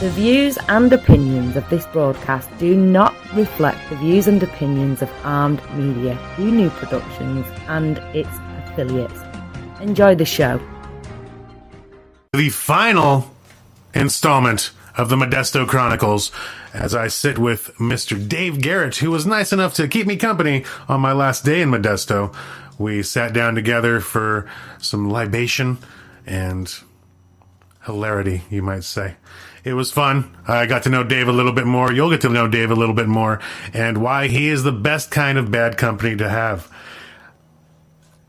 The views and opinions of this broadcast do not reflect the views and opinions of Armed Media, New Productions, and its affiliates. Enjoy the show. The final installment of the Modesto Chronicles, as I sit with Mr. Dave Garrett, who was nice enough to keep me company on my last day in Modesto. We sat down together for some libation and hilarity, you might say. It was fun. I got to know Dave a little bit more. You'll get to know Dave a little bit more, and why he is the best kind of bad company to have.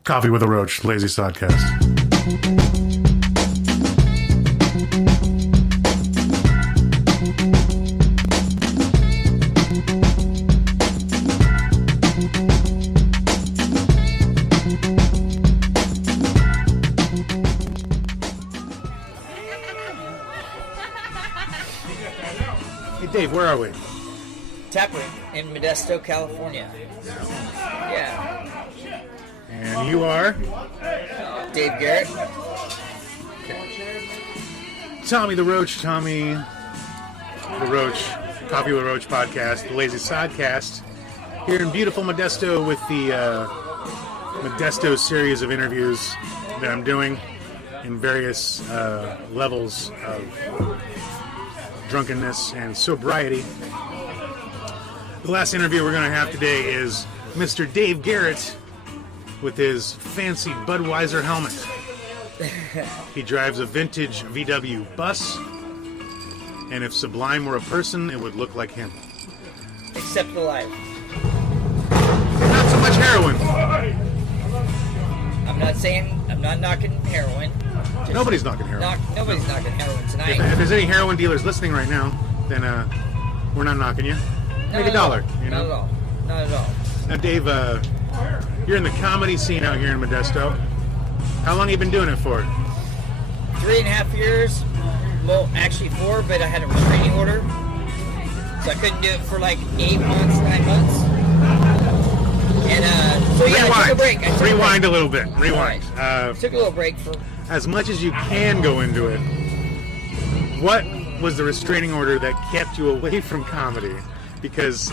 Coffee with a Roach, Lazy Sodcast. Dave, where are we? Taproom in Modesto, California. Yeah. And you are? Dave Garrett. Okay. Tommy the Roach, Tommy the Roach, Coffee with a Roach podcast, the Lazy Sodcast, here in beautiful Modesto with the Modesto series of interviews that I'm doing in various levels of drunkenness and sobriety. The last interview we're going to have today is Mr. Dave Garrett with his fancy Budweiser helmet. He drives a vintage VW bus, and if Sublime were a person, it would look like him. Except alive. Not so much heroin. I'm not knocking heroin. Nobody's knocking heroin. Nobody's knocking heroin tonight. If there's any heroin dealers listening right now, then we're not knocking you. Make a dollar. You know? Not at all. Now, Dave, you're in the comedy scene out here in Modesto. How long have you been doing it for? 3.5 years. Well, actually 4, but I had a restraining order. So I couldn't do it for like 8 months, 9 months. And so yeah, I took a break. Rewind a little bit. Rewind. Took a little break for... As much as you can go into it, what was the restraining order that kept you away from comedy? Because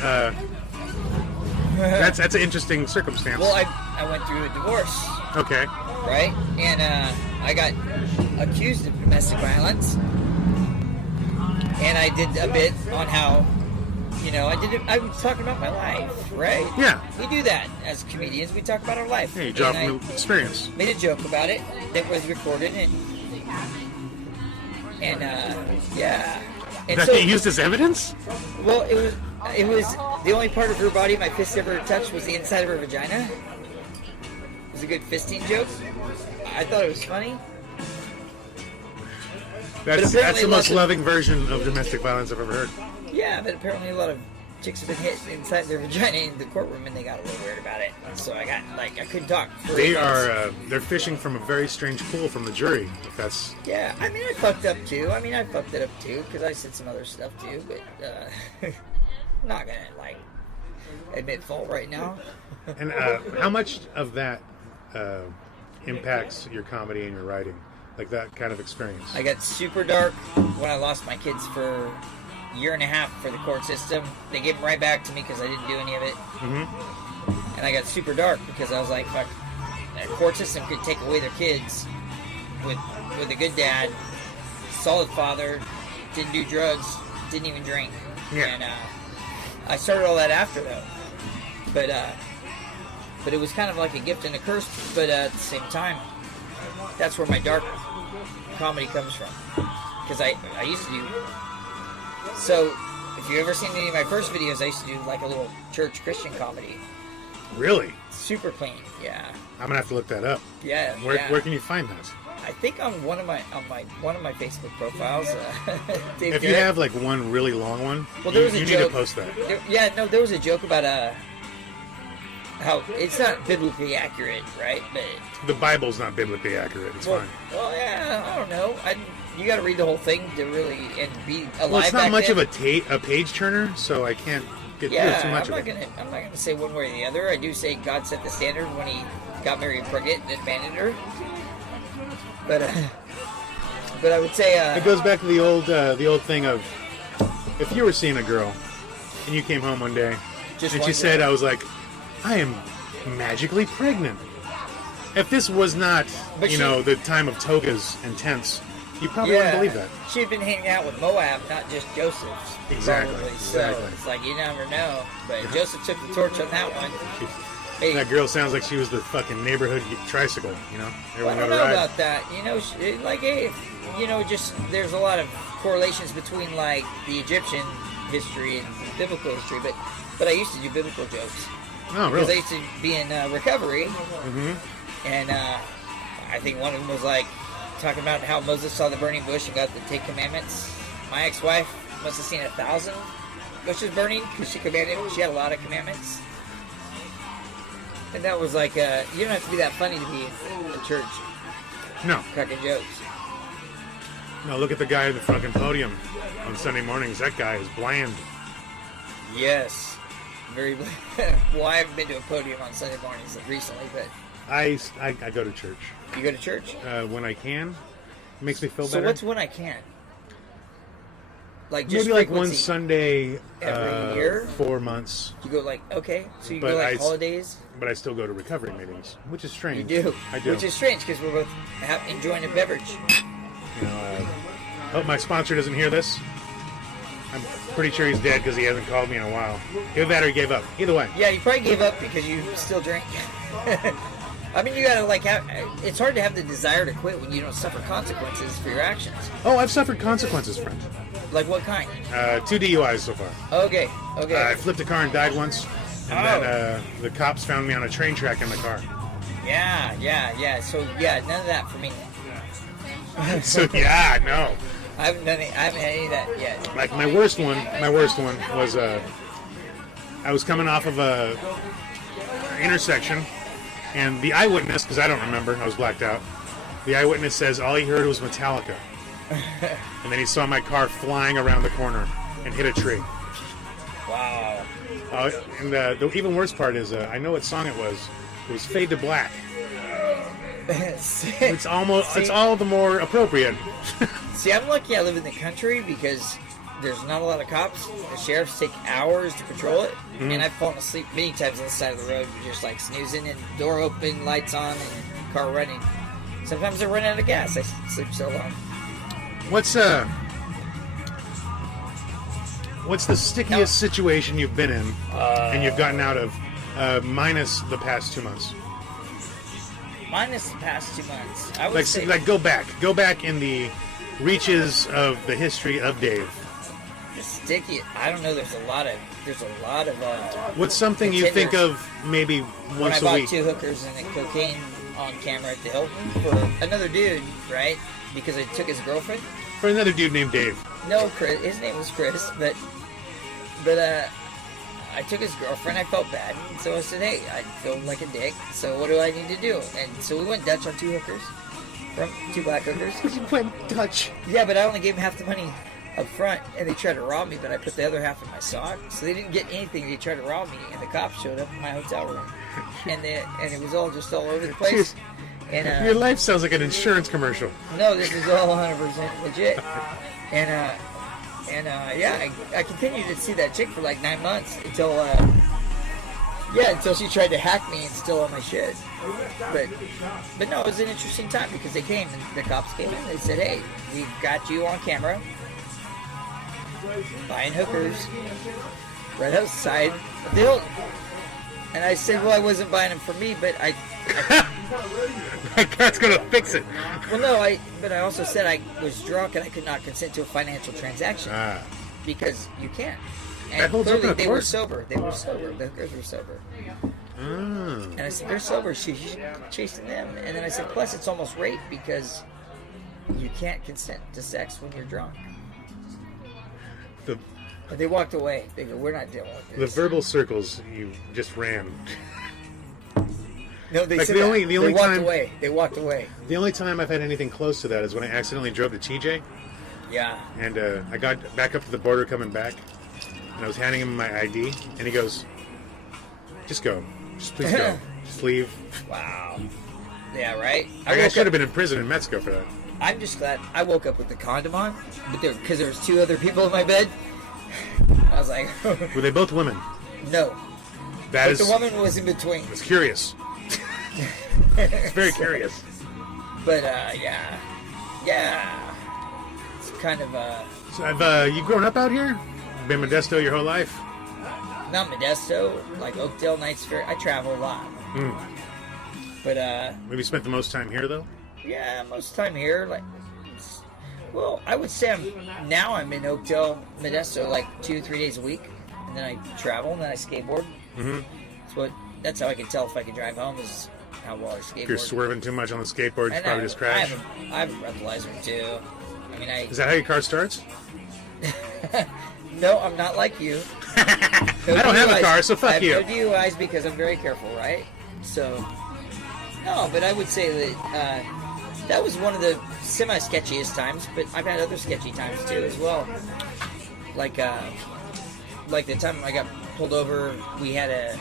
that's an interesting circumstance. Well, I went through a divorce. Okay. Right? And I got accused of domestic violence. And I did a bit on how, I was talking about my life, right? Yeah. We do that as comedians. We talk about our life. Yeah, you draw from experience. Made a joke about it that was recorded, and yeah. And that so, they used as evidence? Well, it was the only part of her body my fist ever touched was the inside of her vagina. It was a good fisting joke. I thought it was funny. That's the most loving version of domestic violence I've ever heard. Yeah, but apparently a lot of chicks have been hit inside their vagina in the courtroom, and they got a little weird about it. So I couldn't talk. They're fishing from a very strange pool from the jury. If that's... Yeah, I mean, I fucked up too. I fucked it up too, because I said some other stuff too, but I'm not gonna, admit fault right now. And how much of that impacts your comedy and your writing? Like that kind of experience? I got super dark when I lost my kids for a year and a half for the court system. They gave them right back to me because I didn't do any of it. Mm-hmm. And I got super dark because I was like, fuck, the court system could take away their kids with a good dad, solid father, didn't do drugs, didn't even drink. Yeah. And I started all that after though. But it was kind of like a gift and a curse, but at the same time, that's where my dark comedy comes from. Because I used to do... So, if you've ever seen any of my first videos, I used to do like a little church Christian comedy. Really? Super clean, yeah. I'm gonna have to look that up. Yeah. Where can you find that? I think on one of my Facebook profiles. If you have like one really long one, well, there was a you joke. need to post that. There was a joke about how it's not biblically accurate, right? But the Bible's not biblically accurate. It's fine. Well, yeah, I don't know. You got to read the whole thing to really and be alive. Well, it's not much then. of a page turner, so I can't get too much of it. I'm not gonna say one way or the other. I do say God set the standard when He got Mary pregnant and abandoned her. But But I would say it goes back to the old thing of if you were seeing a girl and you came home one day and she said, I was like, I am magically pregnant. If this was not, the time of togas and tents, you probably wouldn't believe that. She'd been hanging out with Moab, not just Joseph's. Exactly. Probably. So it's like, you never know. But Joseph took the torch on that one. Hey, that girl sounds like she was the fucking neighborhood tricycle, I don't know about that. Just there's a lot of correlations between like the Egyptian history and biblical history, but I used to do biblical jokes. Oh, really? Because I used to be in recovery, and I think one of them was like talking about how Moses saw the burning bush and got the 10 Commandments. My ex-wife must have seen 1,000 bushes burning because she commanded. She had a lot of commandments. And that was like, you don't have to be that funny to be in church. No. Cracking jokes. No, look at the guy at the fucking podium on Sunday mornings. That guy is bland. Yes. Very bland. Well, I haven't been to a podium on Sunday mornings recently, but... I go to church. You go to church? When I can. It makes me feel better. So what's when I can? Like just maybe like one Sunday every year? 4 months. You go like, okay, so you go like holidays? But I still go to recovery meetings, which is strange. You do? I do. Which is strange because we're both enjoying a beverage. Hope my sponsor doesn't hear this. I'm pretty sure he's dead because he hasn't called me in a while. Either that or he gave up. Either way. Yeah, you probably gave up because you still drink. I mean, you gotta it's hard to have the desire to quit when you don't suffer consequences for your actions. Oh, I've suffered consequences, friend. Like what kind? 2 DUIs so far. Okay. I flipped a car and died once, and then the cops found me on a train track in the car. Yeah. So none of that for me. So no. I haven't had any of that yet. Like my worst one was I was coming off of a intersection, and the eyewitness, because I don't remember, I was blacked out. The eyewitness says all he heard was Metallica, and then he saw my car flying around the corner and hit a tree. Wow. And the even worse part is it's song it was. It was Fade to Black. It's all the more appropriate. See, I'm lucky I live in the country because there's not a lot of cops. The sheriffs take hours to patrol it, and I've fallen asleep many times on the side of the road, just like snoozing and door open, lights on, and car running. Sometimes I run out of gas. I sleep so long. What's the stickiest situation you've been in and you've gotten out of, minus the past 2 months? Minus the past 2 months, I would say. Like go back in the reaches of the history of Dave. Sticky. I don't know. There's a lot of. What's something you think of maybe once a week? When I bought 2 hookers and a cocaine on camera at the Hilton for another dude, right? Because I took his girlfriend. For another dude named Dave. No, Chris. His name was Chris, but I took his girlfriend. I felt bad, so I said, "Hey, I feel like a dick. So what do I need to do?" And so we went Dutch on 2 hookers, from 2 black hookers. You went Dutch. Yeah, but I only gave him half the money up front, and they tried to rob me, but I put the other half in my sock, so they didn't get anything. They tried to rob me, and the cops showed up in my hotel room, and it was all just all over the place. And your life sounds like an insurance commercial. No, this is all 100% legit. And I continued to see that chick for like 9 months until she tried to hack me and steal all my shit. But no, it was an interesting time because they came and the cops came in. They said, "Hey, we've got you on camera buying hookers right outside of the Hilton." And I said, "Well, I wasn't buying them for me, but I that's gonna fix it." Well, no, but I also said I was drunk and I could not consent to a financial transaction because you can't. And clearly they were sober. They were sober. The hookers were sober. And I said, "They're sober. She's chasing them." And then I said, "Plus, it's almost rape because you can't consent to sex when you're drunk." But they walked away. They go, "We're not dealing with this." The verbal circles you just ran. No, they said the only they walked time, away. They walked away. The only time I've had anything close to that is when I accidentally drove to TJ. Yeah. And I got back up to the border coming back, and I was handing him my ID, and he goes, "Just go. Just please go. Just leave." Wow. Yeah, right? I should have been in prison in Mexico for that. I'm just glad I woke up with the condom on, but because there was 2 other people in my bed. I was like, were they both women? No. But the woman was in between. It's curious. It's very curious. But yeah. It's kind of So have you grown up out here? Been Modesto your whole life? Not Modesto, like Oakdale, Knights Fair. I travel a lot. But maybe spent the most time here though? Yeah, most of the time here. Like, well, I would say I'm in Oakdale, Modesto, like 2 or 3 days a week, and then I travel and then I skateboard. That's how I can tell if I can drive home is how well I skateboard. If you're swerving too much on the skateboard, you probably just crash. I have a breathalyzer too. I mean, is that how your car starts? No, I'm not like you. I don't have a car, so fuck you. I have no DUIs because I'm very careful, right? So, no, but I would say that that was one of the semi-sketchiest times, but I've had other sketchy times too as well. Like the time I got pulled over, we had a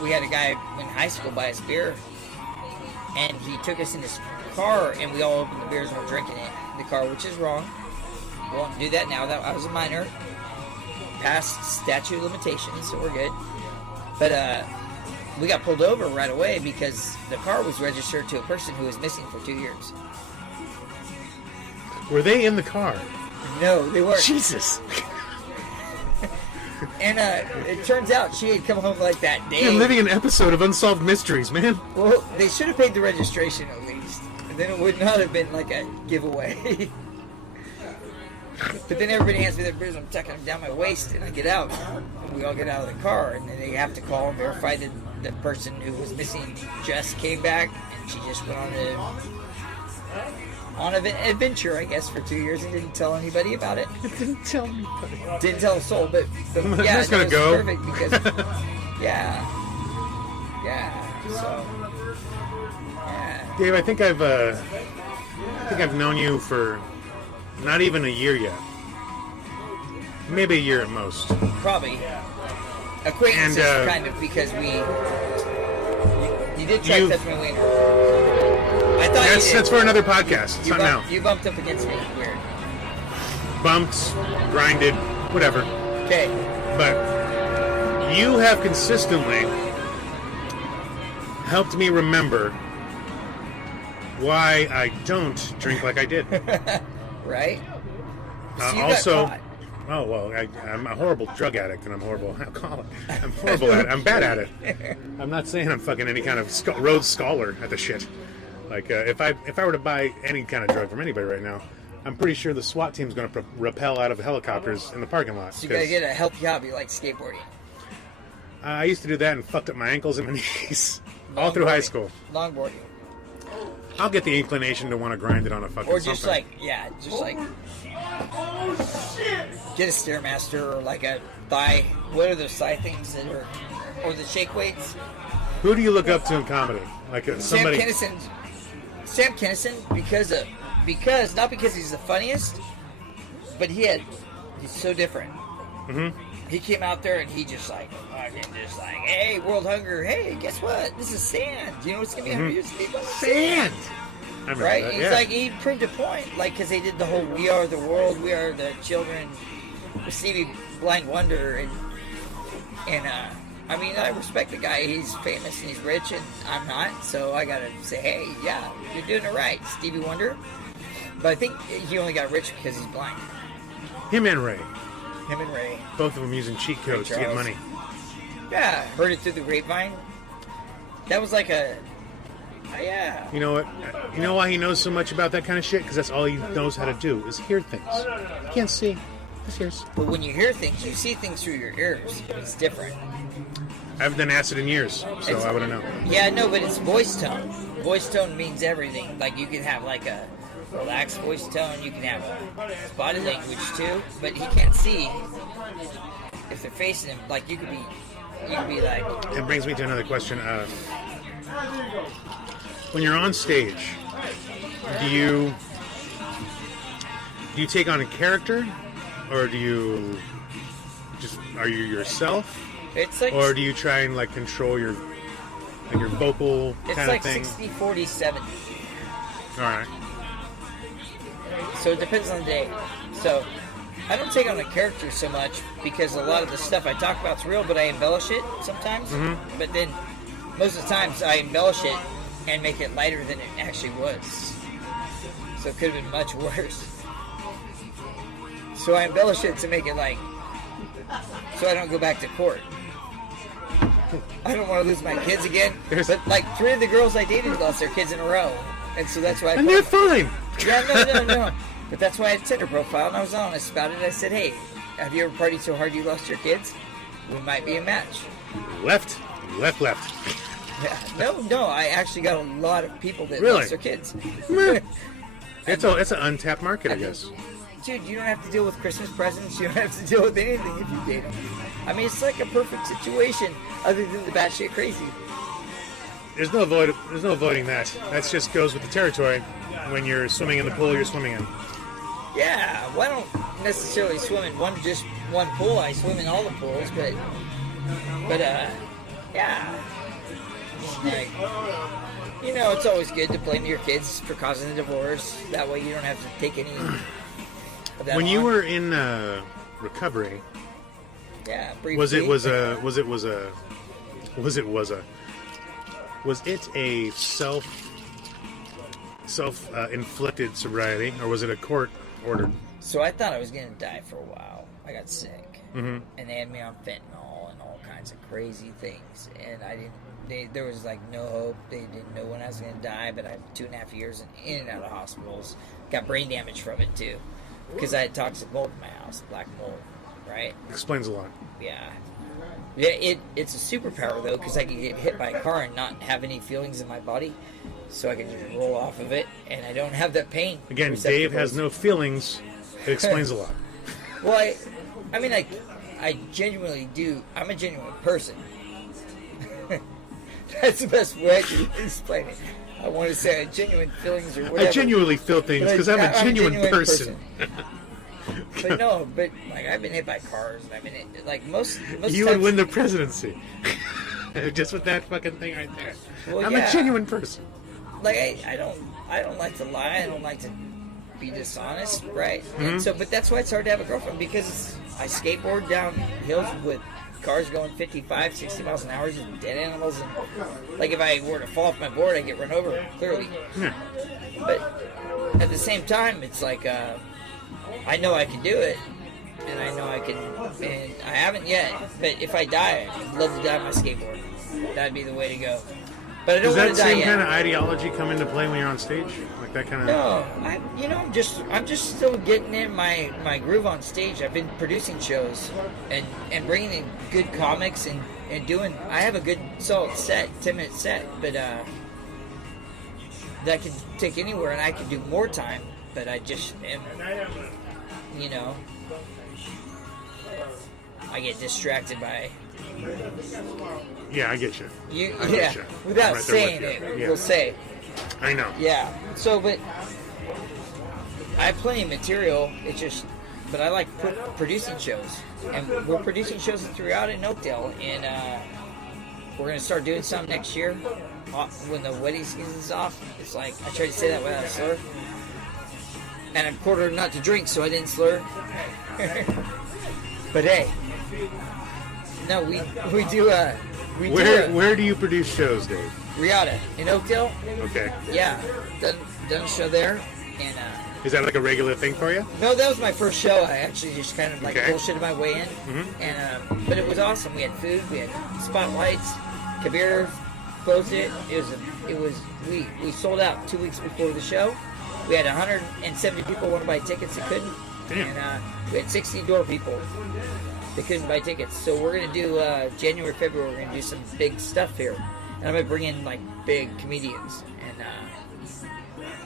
guy in high school buy us beer, and he took us in his car, and we all opened the beers and were drinking it in the car, which is wrong. We won't do that now. That I was a minor, past statute of limitations, so we're good. But we got pulled over right away because the car was registered to a person who was missing for 2 years. Were they in the car? No, they weren't. Jesus. And it turns out she had come home like that day. You're living an episode of Unsolved Mysteries, man. Well, they should have paid the registration at least. And then it would not have been like a giveaway. But then everybody hands me their beers, I'm tucking them down my waist, and I get out. And we all get out of the car, and then they have to call and verify that the person who was missing just came back, and she just went on an adventure, I guess, for 2 years and didn't tell anybody about it. Didn't tell anybody. Didn't tell a soul, but I'm yeah, just gonna it was go. perfect because yeah. So yeah. Dave, I think I've known you for not even a year yet. Maybe a year at most. Probably. Acquaintances, And, kind of, because you did try to touch my wiener. I thought you did. That's for another podcast. It's not now. You bumped up against me. Weird. Bumped, grinded, whatever. Okay. But you have consistently helped me remember why I don't drink like I did. Right? So you Also, got caught. oh well, I'm a horrible drug addict and I'm horrible alcoholic. I'm horrible at it. I'm bad at it. I'm not saying I'm fucking any kind of Rhodes Scholar at the shit. Like if I were to buy any kind of drug from anybody right now, I'm pretty sure the SWAT team's going to rappel out of helicopters in the parking lot. So you gotta get a healthy hobby like skateboarding. I used to do that and fucked up my ankles and my knees all through high school. Longboarding. I'll get the inclination to want to grind it on a fucking Or just something. get a Stairmaster or like a thigh. What are those thigh things that are, or the shake weights? Who do you look up to in comedy? Like somebody. Sam Kinison, because not because he's the funniest, but he's so different. Mm-hmm. He came out there and he just like, hey, world hunger, hey, guess what? This is sand. You know what's gonna be 100 years? Sand. I remember Right? that, He's yeah. like, he proved a point, like, because they did the whole "We Are the World, We Are the Children," with Stevie Blind Wonder, and I mean, I respect the guy. He's famous and he's rich, and I'm not, so I gotta say, hey, yeah, you're doing it right, Stevie Wonder. But I think he only got rich because he's blind. Him and Ray. Both of them using cheat codes to get money. Yeah, heard it through the grapevine. That was like a... yeah. You know what? You know why he knows so much about that kind of shit? Because that's all he knows how to do, is hear things. He can't see. He hears. But when you hear things, you see things through your ears. It's different. I haven't done acid in years, so I wouldn't know. Yeah, no, but it's voice tone. Voice tone means everything. Like, you can have, like, a relaxed voice tone. You can have a body language, too. But he can't see if they're facing him. Like, you could be like... It brings me to another question. When you're on stage, do you take on a character, or do you are you yourself? It's like, or do you try and like control your vocal kind of thing? It's like 60, 40, 70. All right. So it depends on the day. So I don't take on a character so much because a lot of the stuff I talk about is real, but I embellish it sometimes. Mm-hmm. But then most of the times I embellish it and make it lighter than it actually was. So it could have been much worse. So I embellish it to make it like, so I don't go back to court. I don't want to lose my kids again. But like 3 of the girls I dated lost their kids in a row. And so that's why And they're fine. Yeah, no. But that's why I had a Tinder profile and I was honest about it. I said, hey, have you ever partied so hard you lost your kids? We might be a match. Left. Yeah. No, I actually got a lot of people that Really? lost their kids. It's an untapped market, I guess. Dude, you don't have to deal with Christmas presents. You don't have to deal with anything if you date them. I mean, it's like a perfect situation other than the batshit crazy. There's no avoiding that. That just goes with the territory. When you're swimming in the pool you're swimming in. Yeah, well, I don't necessarily swim in one pool. I swim in all the pools, but yeah. Like, you know, it's always good to blame your kids for causing a divorce. That way you don't have to take any of that When you on. were in recovery, Yeah, briefly. was it a self-inflicted sobriety, or was it a court ordered? So I thought I was going to die for a while. I got sick. Mm-hmm. And they had me on fentanyl and all kinds of crazy things. And I didn't, there was like no hope. They didn't know when I was going to die, but I had 2.5 years in and out of hospitals. Got brain damage from it too. Because I had toxic mold in my house, black mold, right? Explains a lot. Yeah. Yeah, it's a superpower though, because I can get hit by a car and not have any feelings in my body. So I can just roll off of it, and I don't have that pain. Again, Dave has no feelings. It explains a lot. Well, I mean, I genuinely do. I'm a genuine person. That's the best way I can explain it. I want to say I have genuine feelings or whatever. I genuinely feel things because I'm a genuine person. But no, like I've been hit by cars. And I've been hit, like most You times, would win the presidency. Just with that fucking thing right there. Well, I'm yeah. a genuine person. Like I don't like to lie. I don't like to be dishonest, right? Mm-hmm. And so, but that's why it's hard to have a girlfriend, because I skateboard down hills with cars going 55, 60 miles an hour, just dead animals, and like if I were to fall off my board, I get run over clearly. Yeah. But at the same time, it's like I know I can do it, and I know I can, and I haven't yet. But if I die, I'd love to die on my skateboard. That'd be the way to go. But I don't Does want that to die same yet. kind of ideology come into play when you're on stage? Like that kind of... No, I'm just still getting in my groove on stage. I've been producing shows and bringing in good comics and doing. I have a good solid set, 10-minute set, but that can take anywhere, and I can do more time. But I just am, you know, I get distracted by. Yeah, I get you. I Yeah, get you. without I'm right there saying with it, you. Yeah. we'll say. I know. Yeah. So, but I have plenty of material. It's just, but I like producing shows, and we're producing shows throughout in Oakdale, and we're gonna start doing some next year when the wedding season's off. It's like I try to say that without a slur, and I'm quartered not to drink, so I didn't slur. But hey, no, we do. Where do you produce shows, Dave? Riata in Oakdale. Okay. Yeah, done a show there, and Is that like a regular thing for you? no, that was my first show. I actually just kind of like Okay. bullshitted my way in, Mm-hmm. and but it was awesome. We had food, we had spotlights. Kabir closed it. We sold out 2 weeks before the show. We had 170 people want to buy tickets that couldn't, Damn. and we had 60 door people that couldn't buy tickets. So we're gonna do January, February. We're gonna do some big stuff here, and I'm gonna bring in like big comedians,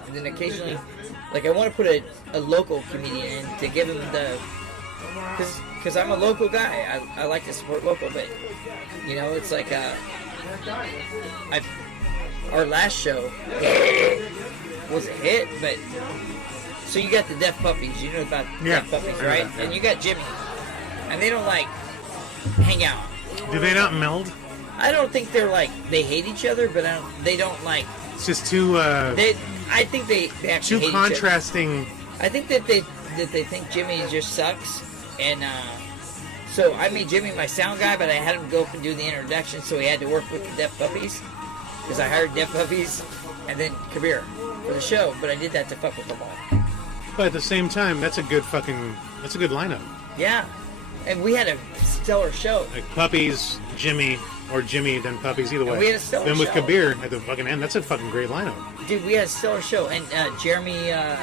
and then occasionally, like I want to put a local comedian in to give him the, because I'm a local guy. I like to support local, but you know, it's like our last show was a hit, but so you got the Deaf Puppies. You know about Yeah, Deaf Puppies, I know right? that, yeah. And you got Jimmy, and they don't like hang out. Do they not meld? I don't think they're like they hate each other, but they don't like It's just too I think they actually hate each other. contrasting I think that they think Jimmy just sucks, and so I made Jimmy my sound guy, but I had him go up and do the introduction, so he had to work with the deaf puppies because I hired deaf puppies and then Kabir for the show, but I did that to fuck with them all. But at the same time, that's a good lineup. Yeah, and we had a stellar show. Like puppies, Jimmy, or Jimmy then puppies, either way. And we had a stellar Then with show. Kabir at the fucking end, that's a fucking great lineup. Dude, we had a stellar show, and Jeremy, if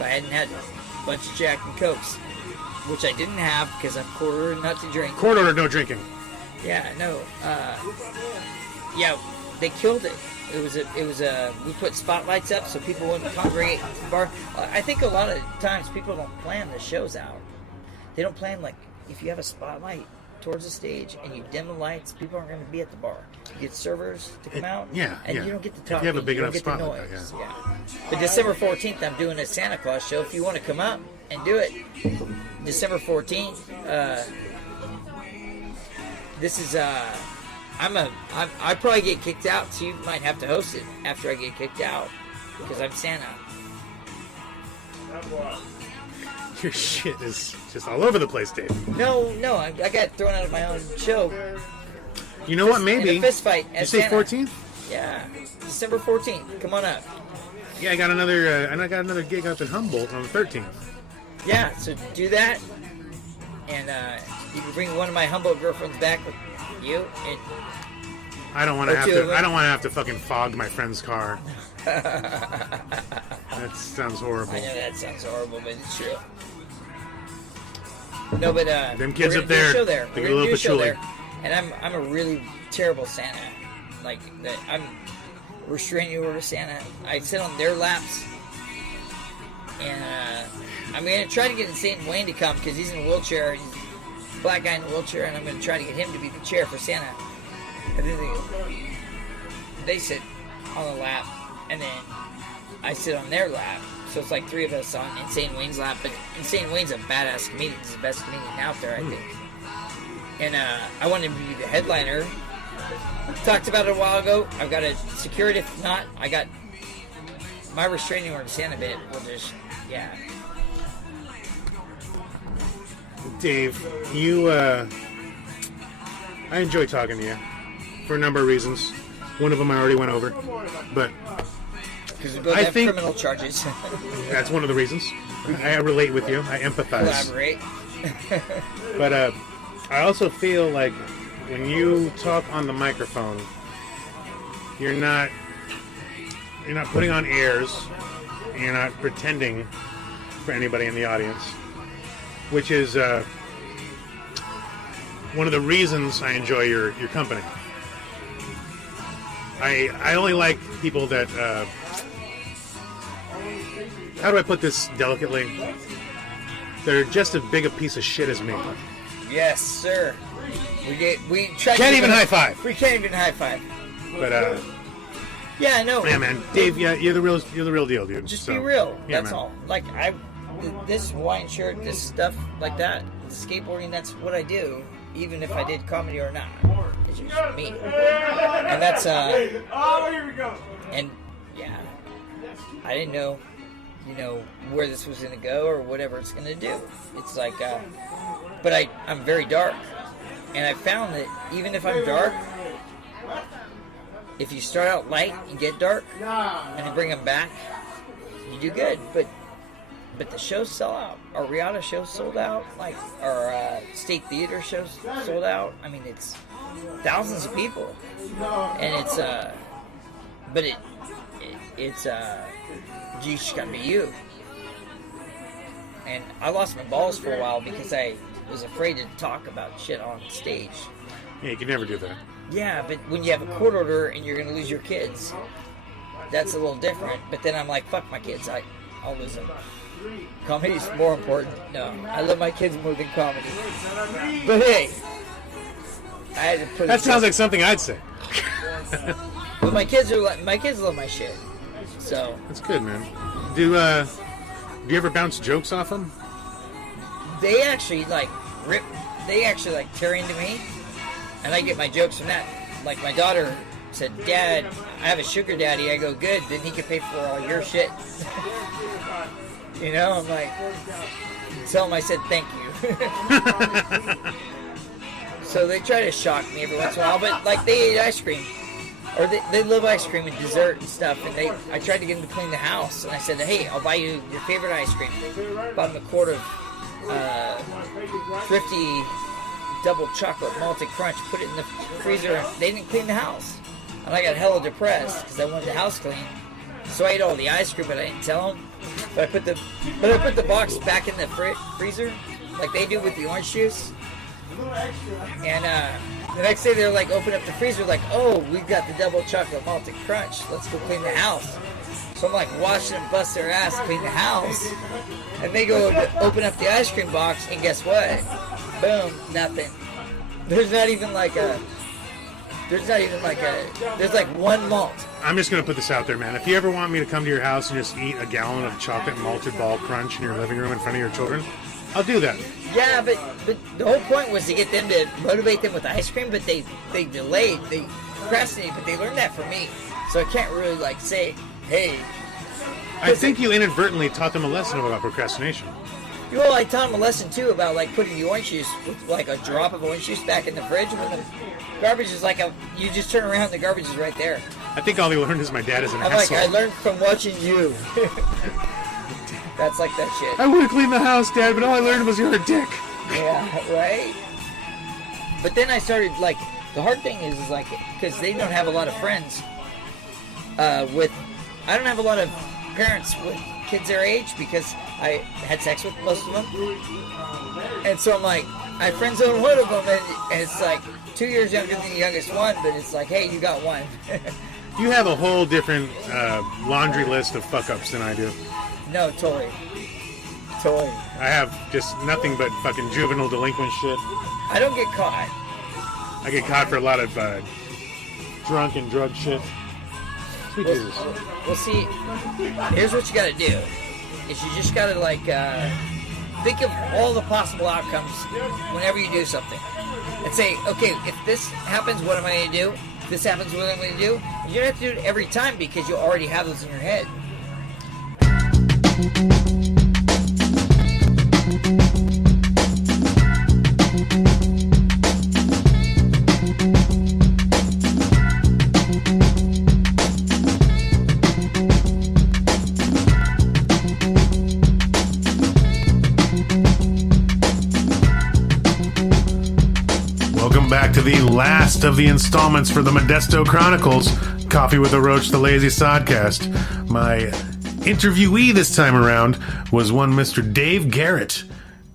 I hadn't had a bunch of Jack and Cokes, which I didn't have because I'm quarter not to drink. Court order, no drinking. Yeah, no. Yeah, they killed it. It was a. We put spotlights up so people wouldn't congregate at the bar. I think a lot of times people don't plan the shows out. They don't plan, like, if you have a spotlight towards the stage and you dim the lights, people aren't going to be at the bar. You get servers to come out, and you don't get to talk. You have a big you enough don't get the spotlight, noise. Yeah. But December 14th, I'm doing a Santa Claus show. If you want to come up and do it, December 14th. This is I probably get kicked out, so you might have to host it after I get kicked out because I'm Santa. Your shit is just all over the place, Dave. No, I got thrown out of my own show. You know what? Maybe in a fist fight. You say 14th? Yeah, December 14th. Come on up. Yeah, I got another gig up in Humboldt on the 13th. Yeah, so do that, and you can bring one of my Humboldt girlfriends back with you. And I don't want to have to. I don't want to have to fucking fog my friend's car. That sounds horrible. I know that sounds horrible, but it's true. No, but them kids we're up gonna do there, a show there. they We're get a gonna little do a show patchouli. there, and I'm a really terrible Santa. Like I'm restraining order Santa. I sit on their laps, and I'm gonna try to get Insane Wayne to come because he's in a wheelchair. He's a black guy in a wheelchair, and I'm gonna try to get him to be the chair for Santa. And then they sit on the lap, and then I sit on their lap. So it's like three of us on Insane Wayne's lap. But Insane Wayne's a badass comedian. He's the best comedian out there, I think. And I want him to be the headliner. Talked about it a while ago. I've got to secure it. If not, I got my restraining order Santa bit. Will just, yeah. Dave, I enjoy talking to you for a number of reasons. One of them I already went over, but because we both have criminal charges. That's one of the reasons. I relate with you. I empathize. Collaborate. But I also feel like when you talk on the microphone, you're not putting on airs. You're not pretending for anybody in the audience, which is one of the reasons I enjoy your company. I only like people that. How do I put this delicately? They're just as big a piece of shit as me. Yes, sir. We try. Can't even high five. We can't even high five. But yeah, no. yeah, man, Dave, yeah, you're the real deal, dude. Just So, be real. yeah, That's man. all. Like this Hawaiian shirt, this stuff like that, skateboarding. That's what I do, even if I did comedy or not. It's just me. And that's Oh, here we go. And yeah, I didn't know, where this was gonna go or whatever it's gonna do. It's like, but I'm very dark, and I found that even if I'm dark, if you start out light and get dark, and you bring them back, you do good. But the shows sell out. Our Riata shows sold out. Like our State Theater shows sold out. I mean, it's thousands of people, and it's but it's you just gotta be you. And I lost my balls for a while because I was afraid to talk about shit on stage. Yeah, you can never do that. Yeah, but when you have a court order and you're gonna lose your kids, that's a little different. But then I'm like, fuck my kids, I'll lose them. Comedy's more important. No, I love my kids more than comedy. But hey, I had to put. That sounds like something I'd say. But my kids love my shit. So That's good, man. Do you ever bounce jokes off them? they actually like tear into me, and I get my jokes from that. Like my daughter said, Dad, I have a sugar daddy. I go, good, then he can pay for all your shit. You know, I'm like, tell him I said thank you. So they try to shock me every once in a while, but like they ate ice cream. Or they love ice cream and dessert and stuff, and I tried to get them to clean the house, and I said, hey, I'll buy you your favorite ice cream. Bought them a quart of Thrifty double chocolate malted crunch, put it in the freezer. They didn't clean the house, and I got hella depressed because I wanted the house clean. So I ate all the ice cream, but I didn't tell them. But I put the box back in the freezer, like they do with the orange juice. And the next day they're like, open up the freezer, like, oh, we've got the double chocolate malted crunch. Let's go clean the house. So I'm like watching them bust their ass clean the house, and they go to open up the ice cream box, and guess what? Boom, nothing. There's like one malt. I'm just going to put this out there, man. If you ever want me to come to your house and just eat a gallon of chocolate malted ball crunch in your living room in front of your children, I'll do that. Yeah, but the whole point was to get them to motivate them with ice cream, but they delayed, they procrastinated, but they learned that from me. So I can't really like say, hey. I think you inadvertently taught them a lesson about procrastination. Well, I taught them a lesson too about like putting the orange juice with like a drop of orange juice back in the fridge when the garbage is like you just turn around and the garbage is right there. I think all they learned is my dad is an I'm asshole. like, I learned from watching you. That's like that shit. I would have cleaned the house, Dad, but all I learned was you're a dick. Yeah, right? But then I started, like, the hard thing is like, because they don't have a lot of friends I don't have a lot of parents with kids their age because I had sex with most of them. And so I'm like, I friend zone one of them, and it's like 2 years younger than the youngest one, but it's like, hey, you got one. You have a whole different laundry list of fuck-ups than I do. No, totally. I have just nothing but fucking juvenile delinquent shit. I don't get caught. I get caught for a lot of drunk and drug shit. Sweet Jesus. Well, see, here's what you gotta do. Is you just gotta, like, think of all the possible outcomes whenever you do something. And say, okay, if this happens, what am I gonna do? If this happens, what am I gonna do? You don't have to do it every time because you already have those in your head. Welcome back to the last of the installments for the Modesto Chronicles, Coffee with a Roach, the Lazy Sodcast. My interviewee this time around was one Mr. Dave Garrett,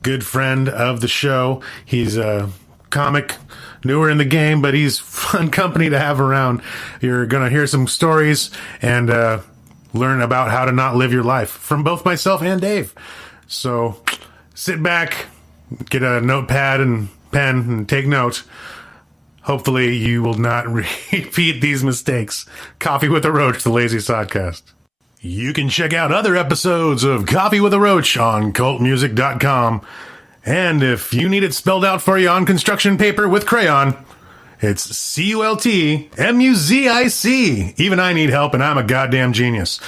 good friend of the show. He's a comic, newer in the game, but he's fun company to have around. You're going to hear some stories and learn about how to not live your life from both myself and Dave. So sit back, get a notepad and pen and take note. Hopefully you will not repeat these mistakes. Coffee with a Roach, the Lazy Sodcast. You can check out other episodes of Coffee with a Roach on cultmusic.com. And if you need it spelled out for you on construction paper with crayon, it's CULTMUZIC. Even I need help, and I'm a goddamn genius.